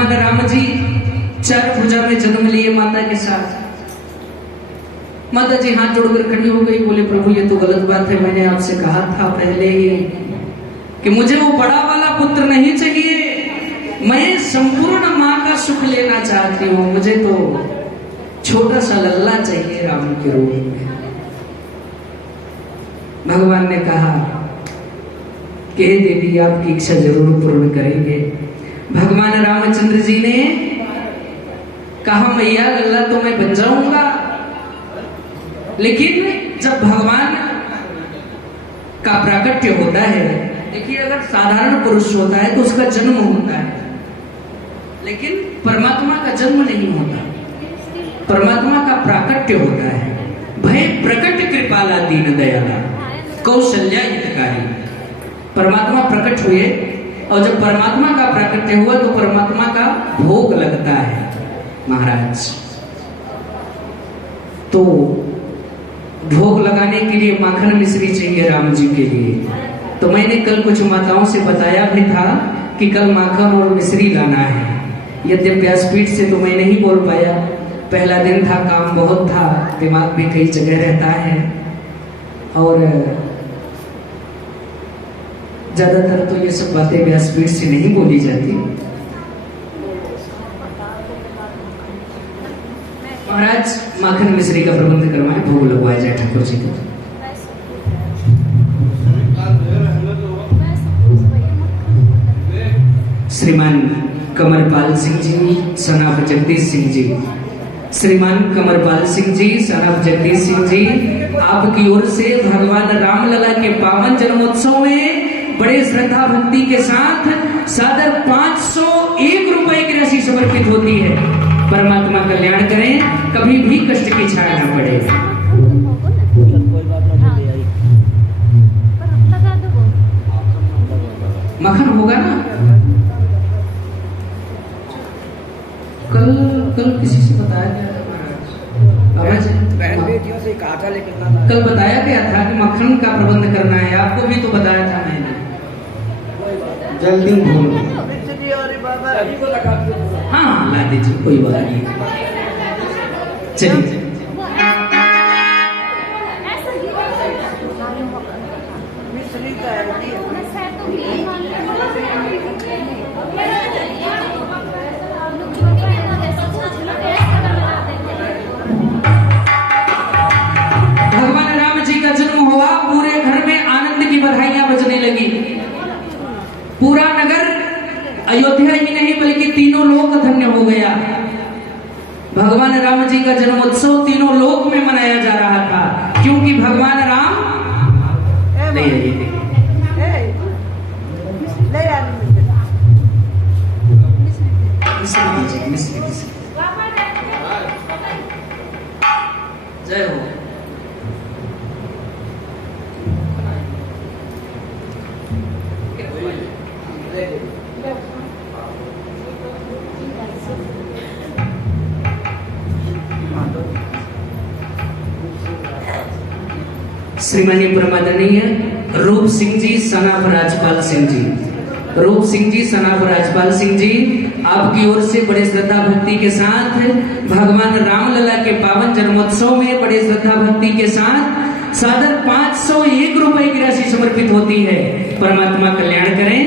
भगवान राम जी चार भुजा में जन्म लिए माता के साथ। माता जी हाथ जोड़कर खड़ी हो गई, बोले प्रभु ये तो गलत बात है, मैंने आपसे कहा था पहले ही कि मुझे वो बड़ा वाला पुत्र नहीं चाहिए, मैं संपूर्ण माँ का सुख लेना चाहती हूँ, मुझे तो छोटा सा लल्ला चाहिए राम के रूप में। भगवान ने कहा कि देवी आपकी इच्छा जरूर पूर्ण करेंगे। भगवान रामचंद्र जी ने कहा मैया लल्ला तो मैं बन जाऊंगा, लेकिन जब भगवान का प्राकट्य होता है, देखिए अगर साधारण पुरुष होता है तो उसका जन्म होता है, लेकिन परमात्मा का जन्म नहीं होता, परमात्मा का प्राकट्य होता है। भय प्रकट कृपाला दीन दयाला कौशल्या हितकारी। परमात्मा प्रकट हुए और जब परमात्मा का प्राकट्य हुआ तो परमात्मा का भोग लगता है महाराज। तो भोग लगाने के लिए माखन मिश्री चाहिए राम जी के लिए। तो मैंने कल कुछ माताओं से बताया भी था कि कल माखन और मिश्री लाना है। यद्यपि व्यासपीठ से तो मैं नहीं बोल पाया, पहला दिन था, काम बहुत था, दिमाग भी कई जगह रहता है और ज्यादातर तो ये सब बातें व्यासपीठ से नहीं बोली जाती। महाराज माखन मिश्री का प्रबंध करवाएं, भोग लगवाया जाए ठाकुर जी को। श्रीमान कमरपाल सिंह जी सन ऑफ जगदीश सिंह जी, श्रीमान कमरपाल सिंह जी सन ऑफ जगदीश सिंह जी, आपकी ओर से भगवान रामलला के पावन जन्मोत्सव में बड़े श्रद्धा भक्ति के साथ सादर 501 रुपए की राशि समर्पित होती है। परमात्मा कल्याण करें, कभी भी कष्ट की छाया न पड़े। मक्खन होगा ना? कल किसी से बताया गया था महाराज, कल बताया गया था कि मक्खन का प्रबंध करना है, आपको भी तो बताया था मैंने। जल्दी भूल हाँ ला दीजिए, कोई बात नहीं। चलिए भगवान राम जी का जन्म हुआ, पूरे घर में आनंद की बधाइयां बजने लगी। पूरा नगर अयोध्या ही नहीं बल्कि तीनों लोक धन्य हो गया। भगवान राम जी का जन्मोत्सव तीनों लोक में मनाया जा रहा था, क्योंकि भगवान राम जय हो। श्रीमानी परमादरणीय रूप सिंह जी सन ऑफ राजपाल सिंह जी, रूप सिंह जी सन ऑफ राजपाल सिंह जी, आपकी ओर से बड़े श्रद्धा भक्ति के साथ भगवान रामलला के पावन जन्मोत्सव में बड़े श्रद्धा भक्ति के साथ सादर 501 रुपए की राशि समर्पित होती है। परमात्मा कल्याण करें।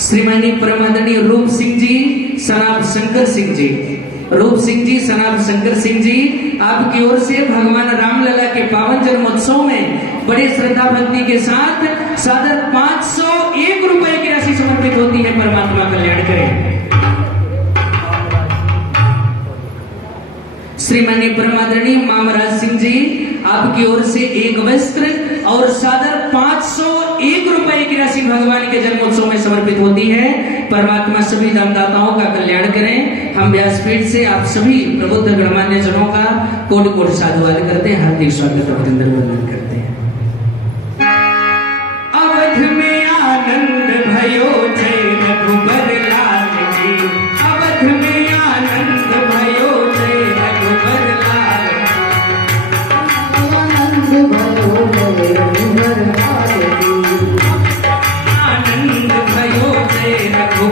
श्रीमानी परमादरणीय रूप सिंह जी सन ऑफ शंकर सिंह जी, रूप सिंह जी सन ऑफ शंकर सिंह जी, आपकी ओर से भगवान रामलला के पावन जन्मोत्सव में बड़े श्रद्धा भक्ति के साथ सादर 501 रुपए की राशि समर्पित होती है। परमात्मा कल्याण करें। श्रीमानी परमादरणीय मामराज सिंह जी, आपकी ओर से एक वस्त्र और सादर 501 रुपए की राशि भगवान के जन्मोत्सव में समर्पित होती है। परमात्मा सभी दानदाताओं का कल्याण करें। हम व्यासपीठ से आप सभी प्रबुद्ध गणमान्य जनों का कोटि कोटि साधुवाद करते हैं, हार्दिक स्वागत और वंदन करते हैं। अवध में आनंद भयो जय रघुबर लाल की, अवध में आनंद भयो जय रघुबर लाल, आनंद भयो जय रघुबर लाल की, आनंद भयो जय रघुबर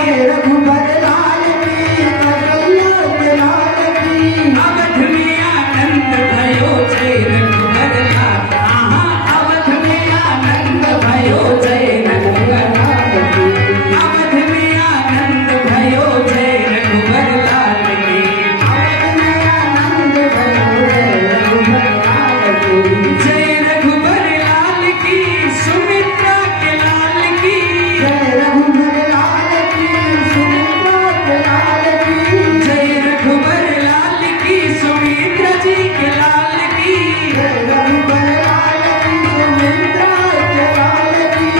जय रघुबर लाल की, कन्हैया के लाल की। अवध में आनंद भयो जय रघुबर लाल, आहा अवध में आनंद भयो जय रघुबर लाल की, अवध में आनंद भयो जय रघुबर लाल की, अवध में आनंद भयो जय रघुबर लाल की। जय रघुबर लाल की, सुमित्रा के लाल की, जय रघुबर लाल की, सुमित्रा के लाल की। जय रघुबर लाल की, सुमित्रा जी के लाल की, जय रघुबर लाल की, सुमित्रा के लाल की।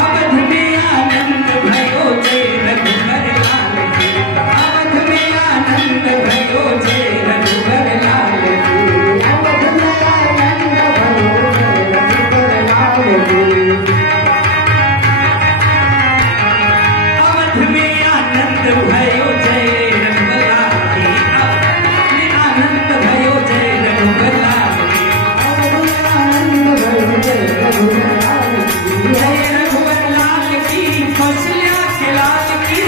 अवध में आनंद भयो जय रघुबर लाल की, अवध में आनंद भयो जय रघुबर लाल की, अवध में आनंद भयो जय रघुबर लाल की। अवध में आनंद भयो जय रघुबर लाल की, अवध में आनंद भयो जय रघुबर लाल की, अवध में आनंद भयो जय रघुबर लाल की। जय रघुबर लाल की, कौशल्या के लाल की,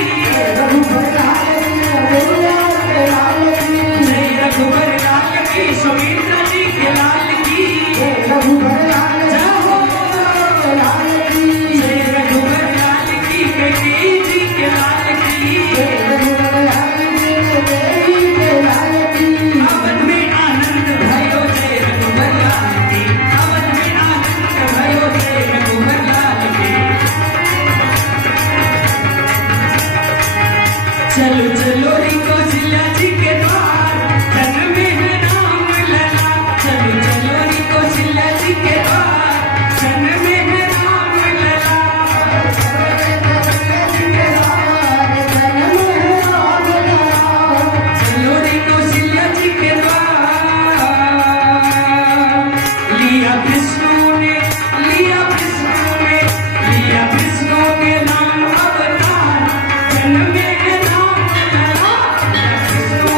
रघुबर लाल की, कन्हैया के लाल की। जय रघुबर लाल की, सुमित्रा जी के लाल की, जय रघुबर लाल की, सुमित्रा के लाल की। जय रघुबर लाल की, कैकेयी जी के लाल की, जय रघुबर लाल की, देवी के लाल की। अवध में आनंद भयो जय रघुबर लाल की, अवध में आनंद भयो जय रघुबर लाल की। चलो चलो रे कौशल्या जी के द्वार, जन्मे है राम लला, चलो चलो रे कौशल्या जी के द्वार, जन्मे है राम लला, चलो रे कौशल्या जी के द्वार। लिया विष्णु ने, लिया विष्णु ने, लिया विष्णु ने राम अवतार, जन्मे है राम लला, लिया विष्णु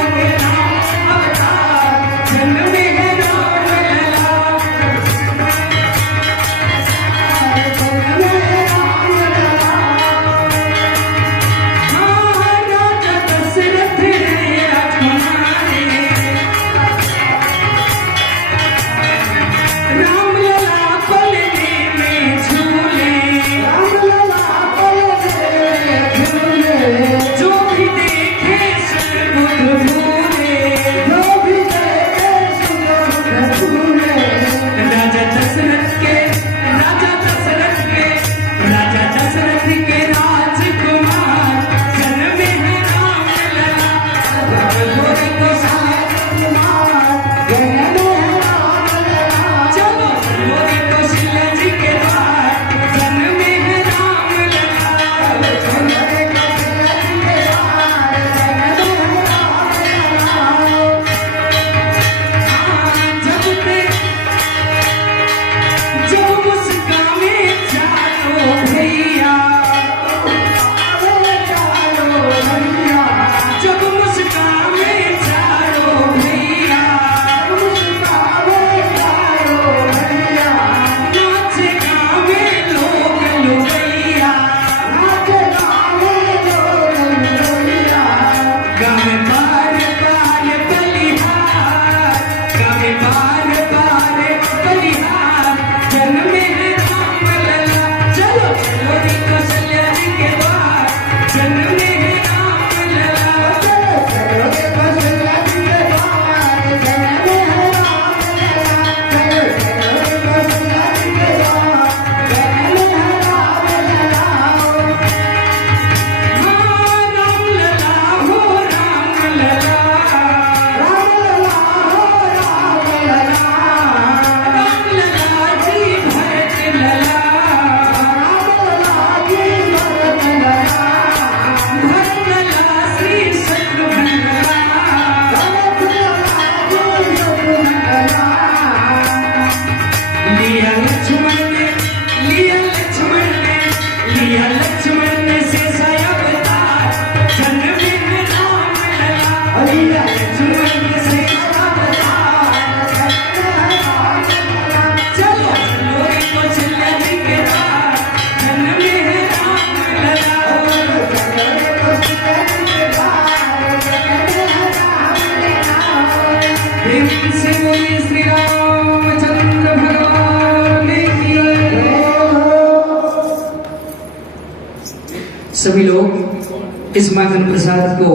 इस माखन प्रसाद को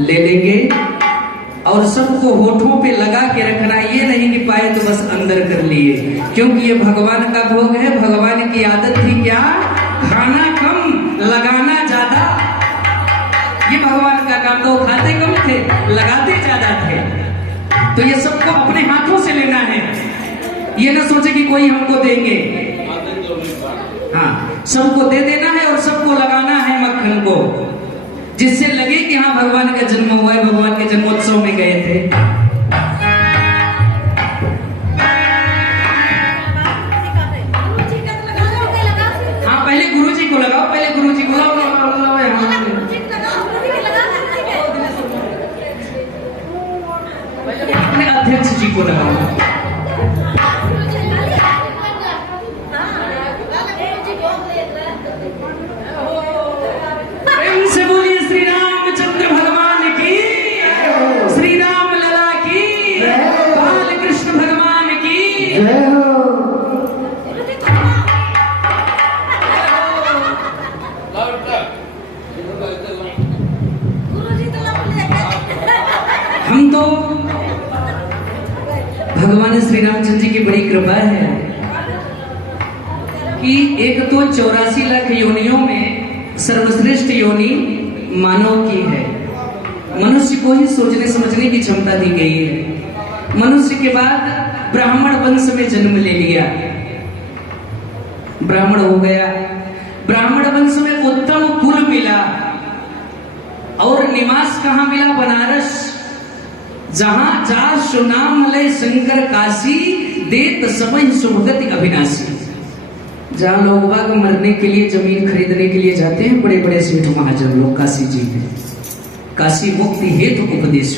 ले लेंगे और सबको होठों पे लगा के रखना, ये नहीं कि पाए तो बस अंदर कर लिए, क्योंकि ये भगवान का भोग है। भगवान की आदत थी क्या? खाना कम लगाना ज्यादा। ये भगवान का काम, तो खाते कम थे लगाते ज्यादा थे। तो ये सबको अपने हाथों से लेना है, ये ना सोचे कि कोई हमको देंगे। हाँ, सबको दे देना है और सबको लगाना है मक्खन को, जिससे लगे कि हाँ भगवान का जन्म हुआ है, भगवान के जन्मोत्सव में गए थे। हाँ, पहले गुरु जी को लगाओ, पहले गुरु जी को लगाओ। अपने अध्यक्ष जी को लगाओ। से बोलिए श्री रामचंद्र भगवान की, श्री राम लला की, बाल कृष्ण भगवान की। हम तो भगवान श्री रामचंद्र जी की बड़ी कृपा है कि एक तो 84 लाख योनियों में सर्वश्रेष्ठ योनि मानव की है। मनुष्य को ही सोचने समझने की क्षमता दी गई है। मनुष्य के बाद ब्राह्मण वंश में जन्म ले लिया, ब्राह्मण हो गया। ब्राह्मण वंश में उत्तम कुल मिला और निवास कहाँ मिला? बनारस, जहां जा सुनाम लय शंकर काशी, देत समय सुभगति अविनाशी। जहां लोग बाग मरने के लिए, जमीन खरीदने के लिए जाते हैं, बड़े बड़े सेठ महाजन लोग काशी जी में, काशी मुक्ति हेतु उपदेश।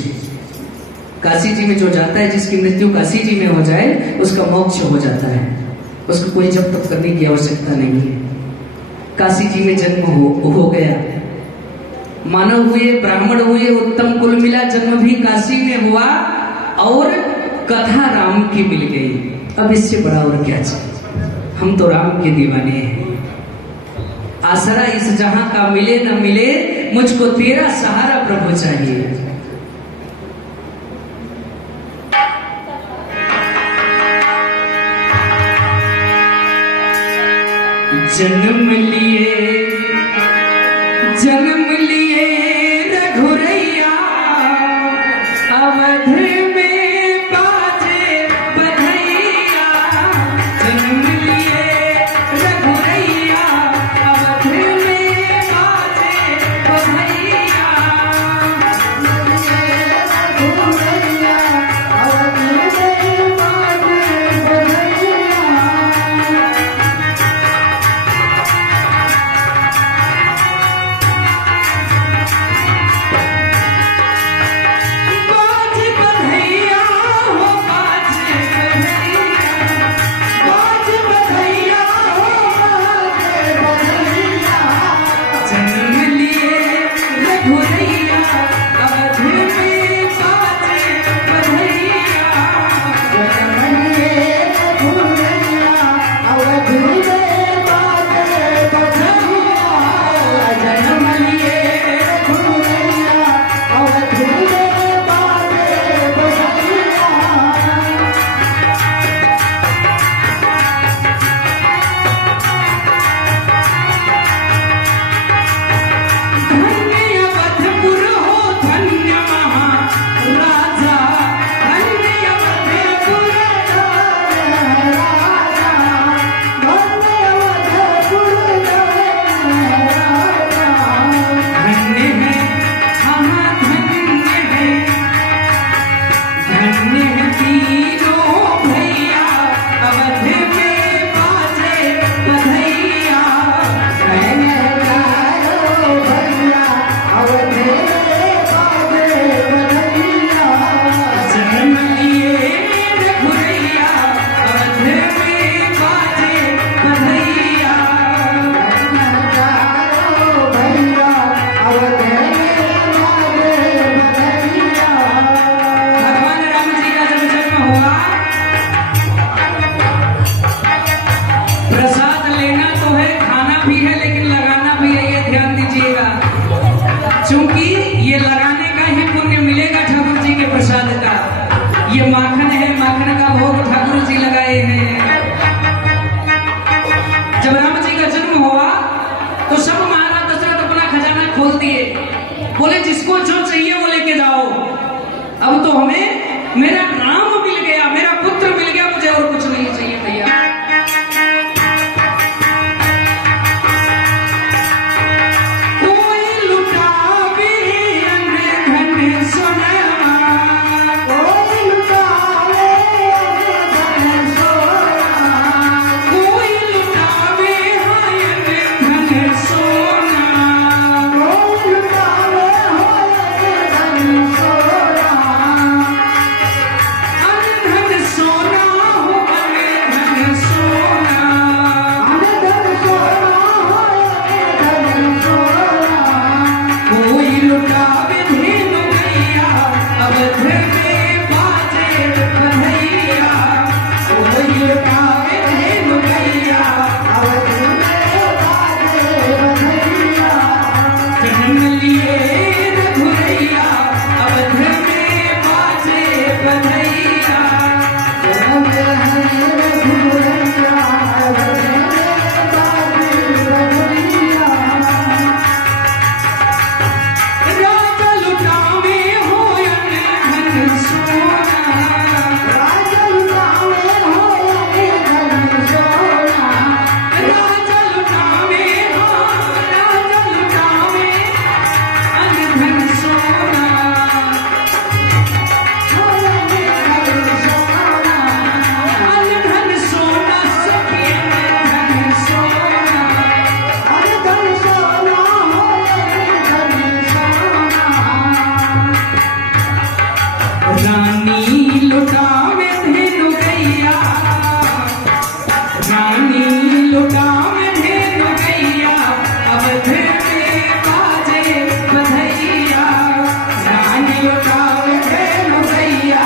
काशी जी में जो जाता है, जिसकी मृत्यु काशी जी में हो जाए, उसका मोक्ष हो जाता है, उसको कोई जब तक करने की आवश्यकता नहीं है। काशी जी में जन्म हो गया, मानव हुए, ब्राह्मण हुए, उत्तम कुल मिला, जन्म भी काशी में हुआ और कथा राम की मिल गई। अब इससे बड़ा और क्या चाहिए? हम तो राम के दीवाने हैं। आसरा इस जहां का मिले न मिले, मुझको तेरा सहारा प्रभु चाहिए। जन्म लिए रघुरैया, अवध में बाजे बधैया। जन्म लिए रघुरैया, अवध में बाजे बधैया। दिए, बोले जिसको जो चाहिए वो लेके जाओ। अब तो हमें मेरा राम मिल गया, मेरा पुत्र मिल गया, मुझे और कुछ नहीं चाहिए भैया। कोई लुटावे धन सोना, कोई लुटावे धन सोना, कोई लुटावे धन सोना, कोई लुटावे धन सोना, धन सोना हो धन सोना, धन सोना धन सोना, कोई लुटावे धेनु गैया अवध में बाजे बधैया, कोई लुटावे धेनु गैया अवध में बाजे बधैया, जन्म लिए रघुरैया अवध में बाजे बधैया। जन्म है रघुरैया, अवध में बाजे बधैया, राजा लुटावे हो धन सोना, राजा लुटावे धन सोना, राजा लुटावे हो राजा लुटावे धन सोना, धन सोना सखी धन सोना, धन सोना धन सोना, रानी लुटावे धेनु गैया, रानी लुटावे धेनु गैया अवध में बाजे बधैया, रानी लुटावे धेनु गैया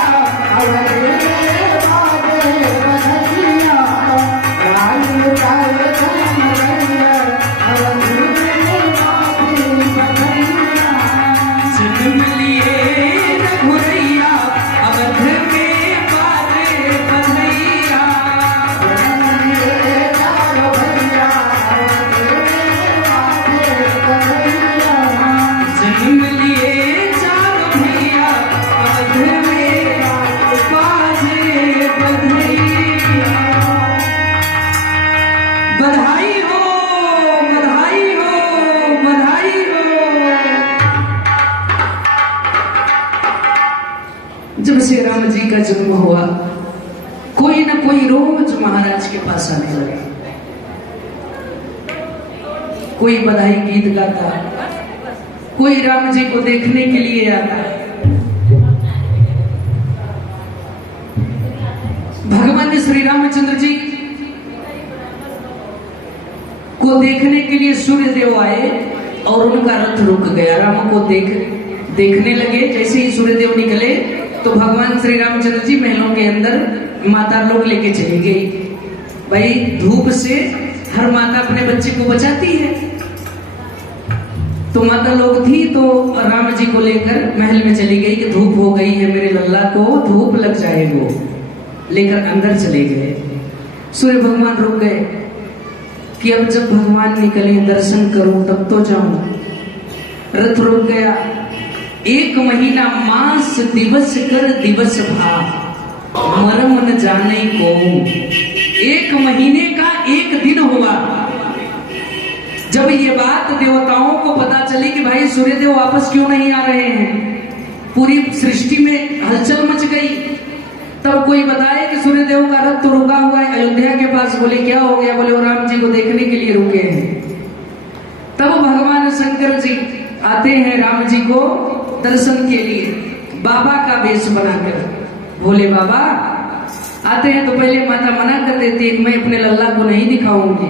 अवध में बाजे बधैया, रानी लुटावे धन गैया, अवध में बाजे बधैया, जन्म लिए रघुरैया अवध में बाजे बधैया, जन्म लिए चारों भैया अवध में बाजे बधैया। बधाई हो बधाई हो बधाई हो। जब श्री राम जी का जन्म हुआ, कोई ना कोई रोज महाराज के पास आने लगा, कोई बधाई गीत गाता, कोई राम जी को देखने के लिए आता। भगवान श्री रामचंद्र जी को देखने के लिए सूर्य देव आए और उनका रथ रुक गया। राम को देखने लगे। जैसे ही सूर्य देव निकले तो भगवान श्री रामचंद्र जी महलों के अंदर माता लोग लेके चली गई। भाई धूप से हर माता अपने बच्चे को बचाती है, तो माता लोग थी तो राम जी को लेकर महल में चली गई कि धूप हो गई है, मेरे लल्ला को धूप लग जाएगा। लेकर अंदर चले गए। सूर्य भगवान रुक गए कि अब जब भगवान निकले दर्शन करूं तब तो जाऊं। रथ रुक गया। 1 महीना मास दिवस कर दिवस भाव मरम न जाने को। 1 महीने का 1 दिन हुआ। जब ये बात देवताओं को पता चली कि भाई सूर्यदेव वापस क्यों नहीं आ रहे हैं, पूरी सृष्टि में हलचल मच गई। तब कोई बताए कि सूर्यदेव का रथ तो रुका हुआ है अयोध्या के पास। बोले क्या हो गया? बोले वो राम जी को देखने के लिए रुके हैं। तब भगवान शंकर जी आते हैं राम जी को दर्शन के लिए, बाबा का वेश बनाकर। भोले बाबा आते हैं तो पहले माता मना कर देती है कि मैं अपने लल्ला को नहीं दिखाऊंगी।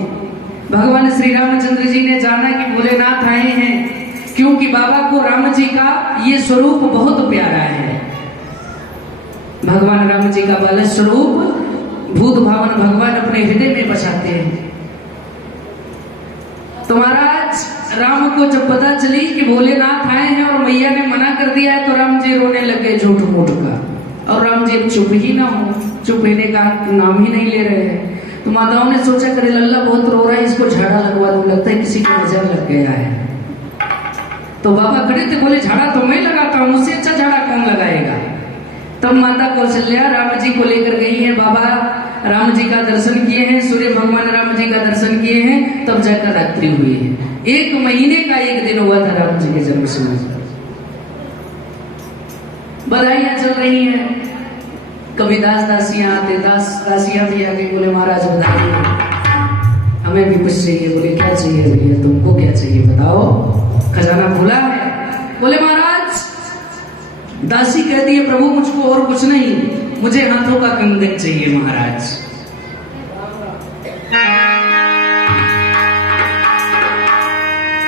भगवान श्री रामचंद्र जी ने जाना कि भोलेनाथ आए हैं, क्योंकि बाबा को राम जी का ये स्वरूप बहुत प्यारा है। भगवान राम जी का बाल स्वरूप भूत भावन भगवान अपने हृदय में बसाते हैं। तो महाराज राम को जब पता चली कि भोलेनाथ आए हैं और मैया ने मना कर दिया है, तो राम जी रोने लगे झूठ मूठ का। और राम जी अब चुप ही ना हो, चुप रहने का नाम ही नहीं ले रहे हैं। तो माताओं ने सोचा करे लल्ला बहुत रो रहा है, इसको झाड़ा लगवा दूं, लगता है किसी की नजर लग गया है। तो बाबा खड़े थे, बोले झाड़ा तो मैं लगाता हूँ, मुझसे अच्छा झाड़ा कौन लगाएगा। तब माता कौशल्या राम जी को लेकर गई है, बाबा राम जी का दर्शन किए हैं, सूर्य भगवान राम जी का दर्शन किए हैं, तब जाकर रात्रि हुई है। 1 महीने का 1 दिन हुआ था राम जी के जन्म समय। बधाइयां चल रही हैं, कभी दासियां आते, दासियां भी आके बोले महाराज बधाई, हमें भी कुछ चाहिए। बोले क्या चाहिए भैया, तुमको क्या चाहिए बताओ, खजाना भूला है। बोले महाराज, दासी कहती है प्रभु मुझको और कुछ नहीं, मुझे हाथों का कंगन चाहिए महाराज।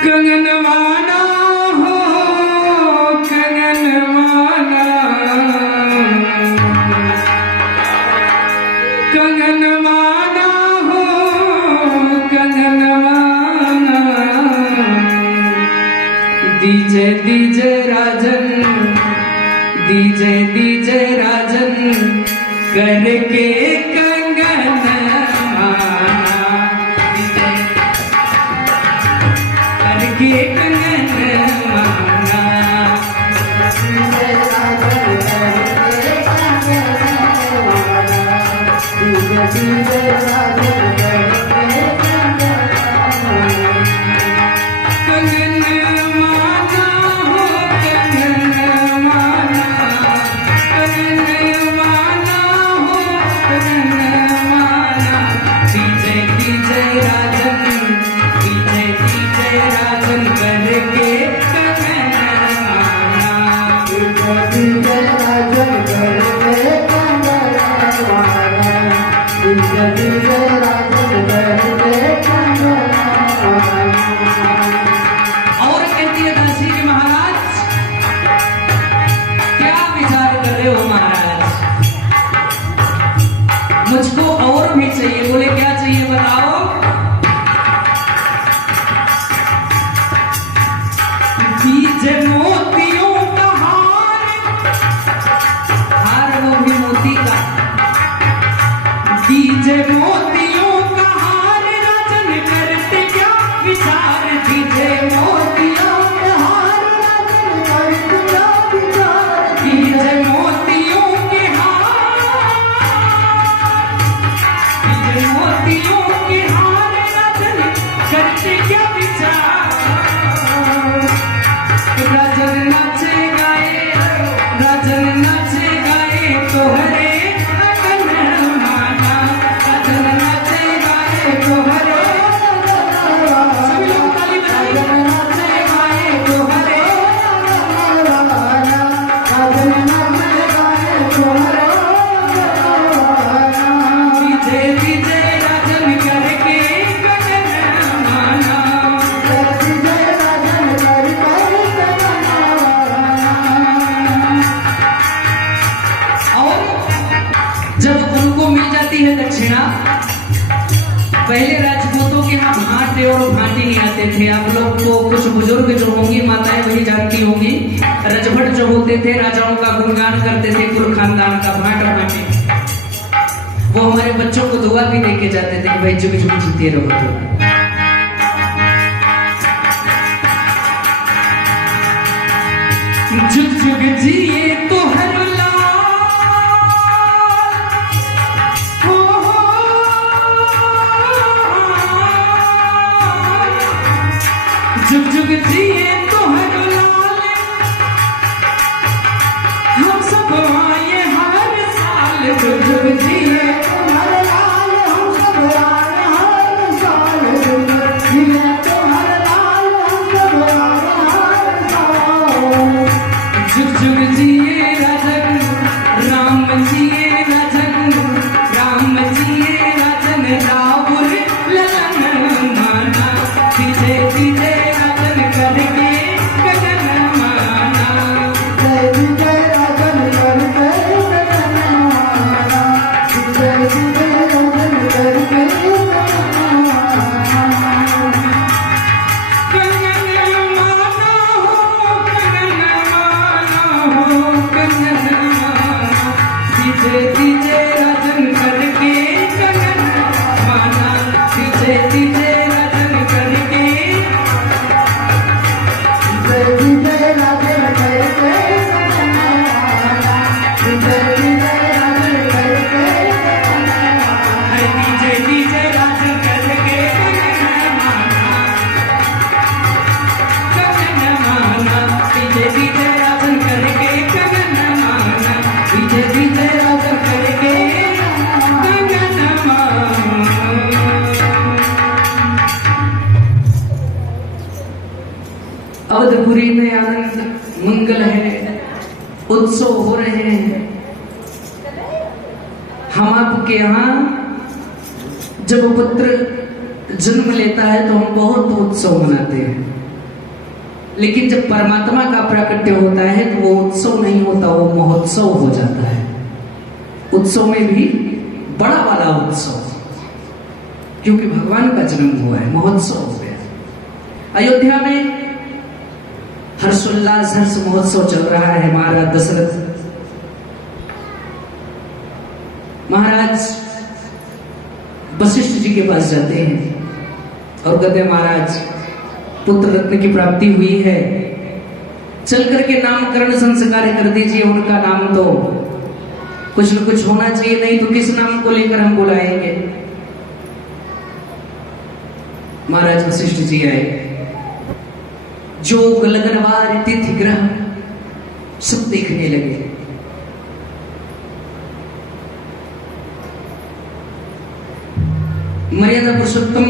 कंगनवाना हो कंगनवाना, कंगनवाना हो कंगनवाना, दीजे दीजे राजन, दीजे दीजे राजन, करके कंगन माना, दीजे करके कंगन माना, दीजे राजन करके कंगन माना, दीजे दीजे राजन करके कंगन माना। कंगन माना हो कंगन माना, कंगन माना हो कंगन माना, दीजे दीजे राजन, दीजे दीजे राजन, करके कंगन माना, दीजे दीजे राजन करके कंगन माना, दीजे दीजे राजन करके कंगन माना। और कहती है दासी जी, महाराज क्या विचार कर रहे हो महाराज, मुझको और भी चाहिए। बोले क्या चाहिए बताओ। दीजे मोतियों का हार, हार वो भी मोती का, दीजे मोतियों का हार, राजन करते क्या विचार, दीजे मोतियों का हार, दीजे मोतियों के हार, दीजे मोतियों के हार, राजन करते क्या विचार। राजन नाचे गाए, राजन नाचे गाए तोहरे अगन माना, राजन नाचे गाए तोहरे, सभी लोग ताली बजाइए, राजन नाचे गाए तोहरे, दीजे दीजे राजन करके कंगन माना। और जब उनको मिल जाती है दक्षिणा, पहले राजपूतों के यहाँ भांटे और भांटी नहीं आते थे। आप लोग को कुछ बुजुर्ग जो होंगी, माताएं वही जानती होंगी, रजभट जो होते थे राजाओं का गुणगान करते थे, कुल खानदान का भांट भांटे, वो हमारे बच्चों को दुआ भी दे के जाते थे कि भाई जुग जुग जीते रहो। तो जुग जुग जिए तो हर लाल, हो जुग जुग जिए तो हर लाल, हम सब आए हर साल, जुग जुग जिए जुग जुग जिए राजन, राम जिए राजन, राम जिए राजन, रावुर ललन माना, दीजे दीजे राजन करके गगन माना, दीजे राजन करके गगन माना, दीजे दीजे राजन करके गगन माना। कंगन माना हो कंगन माना हो, राधे करके कन्हैया डीजे डीजे राधे करके डीजे डीजे राधे करके कन्हैया माना, डीजे डीजे राधे करके कन्हैया माना, डीजे डीजे राधे करके कन्हैया माना। अवधपुरी में आनंद मंगल है, उत्सव हो रहे हैं। हम आपके यहाँ जब पुत्र जन्म लेता है तो हम बहुत उत्सव मनाते हैं, लेकिन जब परमात्मा का प्राकट्य होता है तो वो उत्सव नहीं होता, वो महोत्सव हो जाता है। उत्सव में भी बड़ा वाला उत्सव, क्योंकि भगवान का जन्म हुआ है, महोत्सव हो गया। अयोध्या में हर्षोल्लास हर्ष महोत्सव चल रहा है। महाराज दशरथ महाराज वशिष्ठ जी के पास जाते हैं और कहते हैं, महाराज पुत्र रत्न की प्राप्ति हुई है, चल करके नामकरण संस्कार कर दीजिए। उनका नाम तो कुछ न कुछ होना चाहिए, नहीं तो किस नाम को लेकर हम बुलाएंगे। महाराज वशिष्ठ जी आए, जोग लगनवार तिथि ग्रह सब देखने लगे। मर्यादा पुरुषोत्तम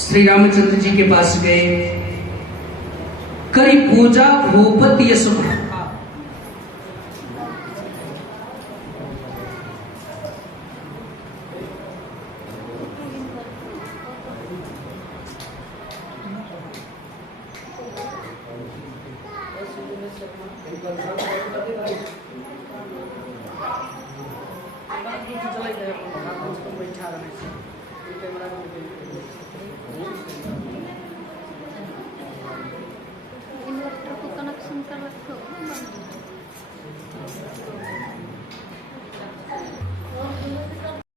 श्री रामचंद्र जी के पास गए, करी पूजा भूपति यश